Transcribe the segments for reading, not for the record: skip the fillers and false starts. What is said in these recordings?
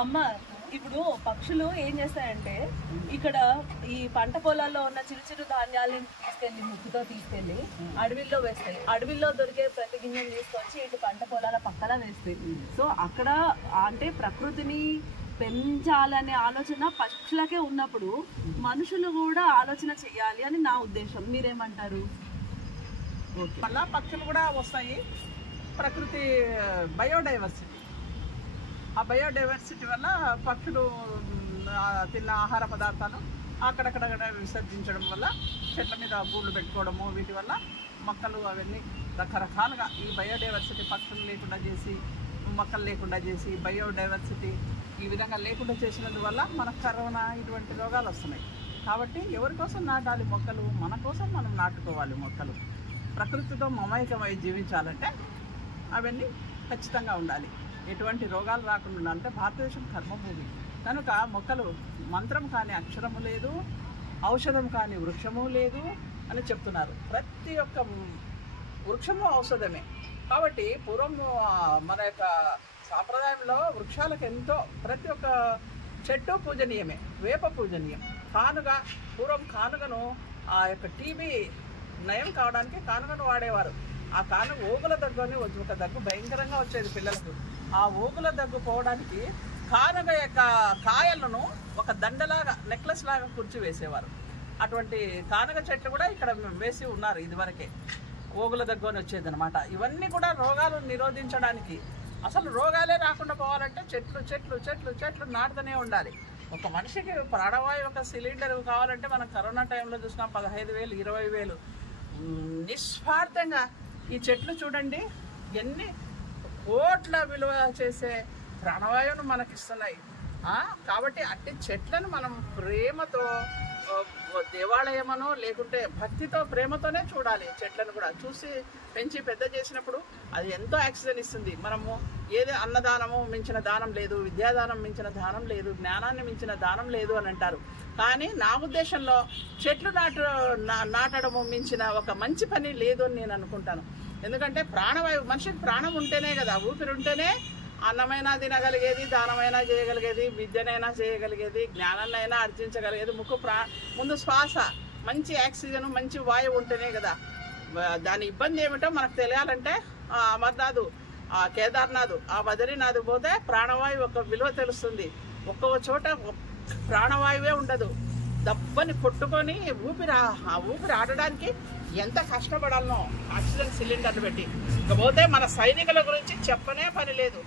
అమ్మ ఇప్పుడు పక్షులు ఏం చేస్తాయంటే ఇక్కడ ఈ పంట పొలాల్లో ఉన్న చిరు చిరు ధాన్యాలను తీసుకెళ్ళి ముక్కుతో తీసుకెళ్ళి అడవిల్లో వేస్తాయి. అడవిల్లో దొరికే ప్రతి గింజను తీసుకొచ్చి ఇటు పంట పొలాల పక్కన వేస్తాయి. సో అక్కడ అంటే ప్రకృతిని పెంచాలనే ఆలోచన పక్షులకే ఉన్నప్పుడు మనుషులు కూడా ఆలోచన చేయాలి అని నా ఉద్దేశం. మీరేమంటారు? మళ్ళా పక్షులు కూడా వస్తాయి. ప్రకృతి బయోడైవర్సిటీ, ఆ బయోడైవర్సిటీ వల్ల పక్షులు తిన్న ఆహార పదార్థాలు అక్కడక్కడ విసర్జించడం వల్ల చెట్ల మీద గూళ్ళు పెట్టుకోవడము, వీటి వల్ల మొక్కలు అవన్నీ రకరకాలుగా ఈ బయోడైవర్సిటీ పక్షులు లేకుండా చేసి, మొక్కలు లేకుండా చేసి, బయోడైవర్సిటీ ఈ విధంగా లేకుండా చేసినందువల్ల మనకు కరోనా ఇటువంటి రోగాలు వస్తున్నాయి. కాబట్టి ఎవరి కోసం నాటాలి మొక్కలు? మన కోసం మనం నాటుకోవాలి మొక్కలు. ప్రకృతితో మమైకమై జీవించాలంటే అవన్నీ ఖచ్చితంగా ఉండాలి. ఎటువంటి రోగాలు రాకుండా ఉండాలంటే భారతదేశం కర్మభూమి కనుక మొక్కలు మంత్రం కాని అక్షరము లేదు, ఔషధం కాని వృక్షము లేదు అని చెప్తున్నారు. ప్రతి ఒక్క వృక్షము ఔషధమే. కాబట్టి పూర్వం మన యొక్క సాంప్రదాయంలో వృక్షాలకు ఎంతో, ప్రతి ఒక్క చెట్టు పూజనీయమే. వేప పూజనీయం. కానుగ, పూర్వం కానుగను ఆ యొక్క టీబీ నయం కావడానికి కానుగను వాడేవారు. ఆ కానుగ ఓగుల దగ్గు అని ఒక దగ్గు భయంకరంగా వచ్చేది పిల్లలకు. ఆ ఓగుల దగ్గు పోవడానికి కానుగ యొక్క కాయలను ఒక దండలాగా, నెక్లెస్ లాగా కూర్చి వేసేవారు. అటువంటి కానుగ చెట్లు కూడా ఇక్కడ వేసి ఉన్నారు ఇదివరకే. ఓగుల దగ్గు అని వచ్చేది అనమాట. ఇవన్నీ కూడా రోగాలు నిరోధించడానికి. అసలు రోగాలే రాకుండా పోవాలంటే చెట్లు చెట్లు చెట్లు చెట్లు నాటుతూనే ఉండాలి. ఒక మనిషికి ప్రాణవాయు ఒక సిలిండర్ కావాలంటే మనం కరోనా టైంలో చూసినాం 15,000 20,000. నిస్వార్థంగా ఈ చెట్లు చూడండి ఎన్ని కోట్ల విలువ చేసే ప్రాణవాయువును మనకిస్తున్నాయి. కాబట్టి అట్టి చెట్లను మనం ప్రేమతో, దేవాలయమనో లేకుంటే భక్తితో, ప్రేమతోనే చూడాలి. చెట్లను కూడా చూసి పెంచి పెద్ద చేసినప్పుడు అది ఎంతో ఆక్సిజన్ ఇస్తుంది. మనము ఏది అన్నదానము మించిన దానం లేదు, విద్యాదానం మించిన దానం లేదు, జ్ఞానాన్ని మించిన దానం లేదు అని అంటారు. కానీ నా ఉద్దేశంలో చెట్లు నాటడము మించిన ఒక మంచి పని లేదు అని నేను అనుకుంటాను. ఎందుకంటే ప్రాణవాయువు, మనిషికి ప్రాణం ఉంటేనే కదా, ఊపిరి ఉంటేనే అన్నమైనా తినగలిగేది, దానమైనా చేయగలిగేది, విద్యనైనా చేయగలిగేది, జ్ఞానాన్నైనా అర్జించగలిగేది. ముందు శ్వాస, మంచి ఆక్సిజన్, మంచి వాయువు ఉంటేనే కదా. దాని ఇబ్బంది ఏమిటో మనకు తెలియాలంటే అమర్నాథ్, ఆ కేదార్నాథ్, ఆ బద్రీనాథ్ పోతే ప్రాణవాయువు ఒక విలువ తెలుస్తుంది. ఒక్కో చోట ప్రాణవాయువే ఉండదు. దబ్బని కొట్టుకొని ఊపిరి ఆడడానికి ఎంత కష్టపడాలనో ఆక్సిజన్ సిలిండర్లు పెట్టి. ఇకపోతే మన సైనికుల గురించి చెప్పనే పని లేదు.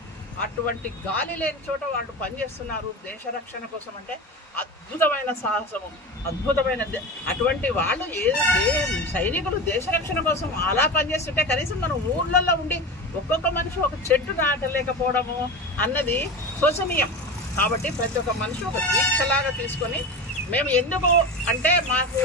అటువంటి గాలి లేని చోట వాళ్ళు పనిచేస్తున్నారు దేశ రక్షణ కోసం. అంటే అద్భుతమైన సాహసము, అద్భుతమైన అటువంటి వాళ్ళు సైనికులు దేశ రక్షణ కోసం అలా పనిచేస్తుంటే కనీసం మనం ఊర్లలో ఉండి ఒక్కొక్క మనిషి ఒక చెట్టు నాటలేకపోవడము అన్నది శోచనీయం. కాబట్టి ప్రతి ఒక్క మనిషి ఒక దీక్షలాగా తీసుకొని, మేము ఎందుకు అంటే మాకు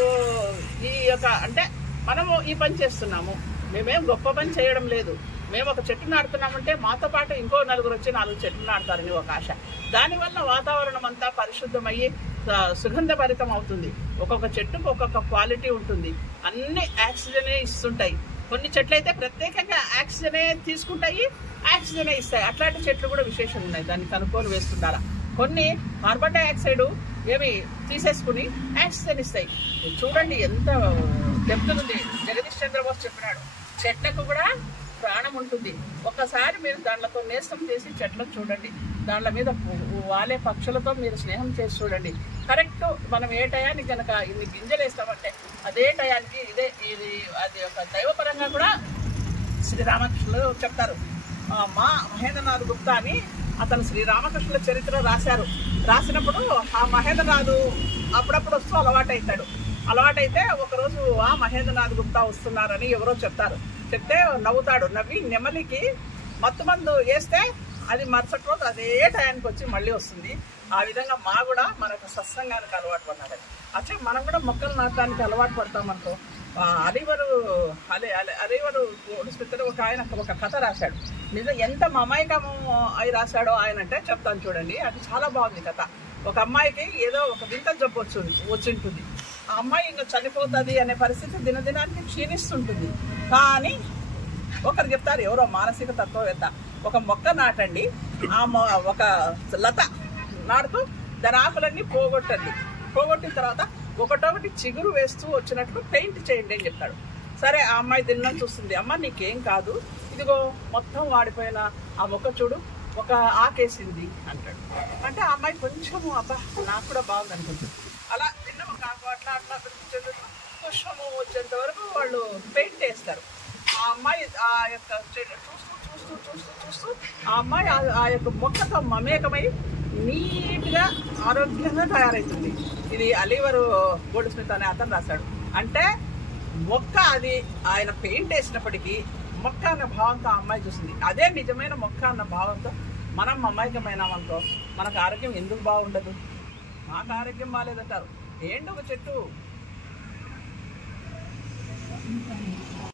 ఈ యొక్క అంటే మనము ఈ పని చేస్తున్నాము, మేమేం గొప్ప పని చేయడం లేదు, మేము ఒక చెట్టు నాటుతున్నామంటే మాతో పాటు ఇంకో నలుగురు వచ్చి 4 చెట్లు నాటుతారని ఒక ఆశ. దానివల్ల వాతావరణం అంతా పరిశుద్ధమయ్యి సుగంధభరితం అవుతుంది. ఒక్కొక్క చెట్టుకు ఒక్కొక్క క్వాలిటీ ఉంటుంది. అన్ని ఆక్సిజనే ఇస్తుంటాయి. కొన్ని చెట్లు అయితే ప్రత్యేకంగా ఆక్సిజనే తీసుకుంటాయి, ఆక్సిజనే ఇస్తాయి. అట్లాంటి చెట్లు కూడా విశేషం ఉన్నాయి. దాన్ని కనుక్కొని వేస్తుంటారా. కొన్ని కార్బన్ డైఆక్సైడ్ ఏమి తీసేసుకుని ఆక్సిజన్ ఇస్తాయి. చూడండి ఎంత డెప్త్ ఉంది. జగదీష్ చంద్రబోస్ చెప్పినాడు చెట్లకు కూడా ప్రాణం ఉంటుంది. ఒక్కసారి మీరు దాంట్లతో నేస్తం చేసి చెట్లను చూడండి, దాంట్ల మీద వాలే పక్షులతో మీరు స్నేహం చేసి చూడండి. కరెక్ట్ మనం ఏ టయానికి కనుక ఇన్ని గింజలు వేస్తామంటే అదే టయానికి ఇది అది ఒక దైవపరంగా కూడా శ్రీరామకృష్ణులు చెప్తారు. మా మహేంద్రనాథ్ గుప్తా అని అతను శ్రీరామకృష్ణుల చరిత్ర రాసినప్పుడు ఆ మహేంద్రనాథ్ అప్పుడప్పుడు వస్తూ అలవాటైతే ఒకరోజు ఆ మహేంద్రనాథ్ గుప్తా వస్తున్నారని ఎవరో చెప్తే నవ్వుతాడు. నవ్వి నెమలికి మత్తు మందు వేస్తే అది మరుసటి రోజు అదే టయానికి వచ్చి మళ్ళీ వస్తుంది. ఆ విధంగా కూడా మనకు సత్సంగానికి అలవాటు పడ్డాడు. అచ్చే మనం కూడా మొక్కలు నాటడానికి అలవాటు పడతాం అనుకో. అలీవరు ఒక ఆయన ఒక కథ రాశాడు. నిజం ఎంత మమైకము అయి రాశాడో ఆయన అంటే చెప్తాను చూడండి. అది చాలా బాగుంది కథ. ఒక అమ్మాయికి ఏదో ఒక వింత జబ్బు వచ్చింటుంది. ఆ అమ్మాయి ఇంకా చనిపోతుంది అనే పరిస్థితి దినదినానికి క్షీణిస్తుంటుంది. కానీ ఒకరు చెప్తారు, ఎవరో మానసిక తత్వవేత్త, ఒక మొక్క నాటండి, ఒక లత నాటుతూ దాని ఆకులన్నీ పోగొట్టండి, పోగొట్టిన తర్వాత ఒకటొకటి చిగురు వేస్తూ వచ్చినట్లు పెయింట్ చేయండి అని చెప్తాడు. సరే ఆ అమ్మాయి తిన్నాం చూస్తుంది, అమ్మ నీకేం కాదు, ఇదిగో మొత్తం వాడిపోయిన ఆ మొక్క చూడు, ఒక ఆకేసింది అంటాడు. అంటే ఆ అమ్మాయి కొంచెము అబ్బా నాకు కూడా బాగుంది అనుకుంటుంది. అలా చిన్న ఒక ఆకు అట్లా అట్లా పుష్పము వచ్చేంత వరకు వాళ్ళు పెయింట్ వేస్తారు. ఆ అమ్మాయి ఆ యొక్క చూస్తూ చూస్తూ చూస్తూ చూస్తూ ఆ అమ్మాయి ఆ యొక్క మొక్కతో మమేకమై నీట్గా ఆరోగ్యంగా తయారవుతుంది. ఇది అలీవర్ గోల్డ్ స్మిత్ అనే అతను రాశాడు. అంటే మొక్క అది ఆయన పెయింట్ వేసినప్పటికీ మొక్క అన్న భావంతో ఆ అమ్మాయి చూస్తుంది. అదే నిజమైన మొక్క అన్న భావంతో మనం అమాయకమైనామనుకో మనకు ఆరోగ్యం ఎందుకు బాగుండదు? మాకు ఆరోగ్యం బాగాలేదంటారు. ఏంటి ఒక చెట్టు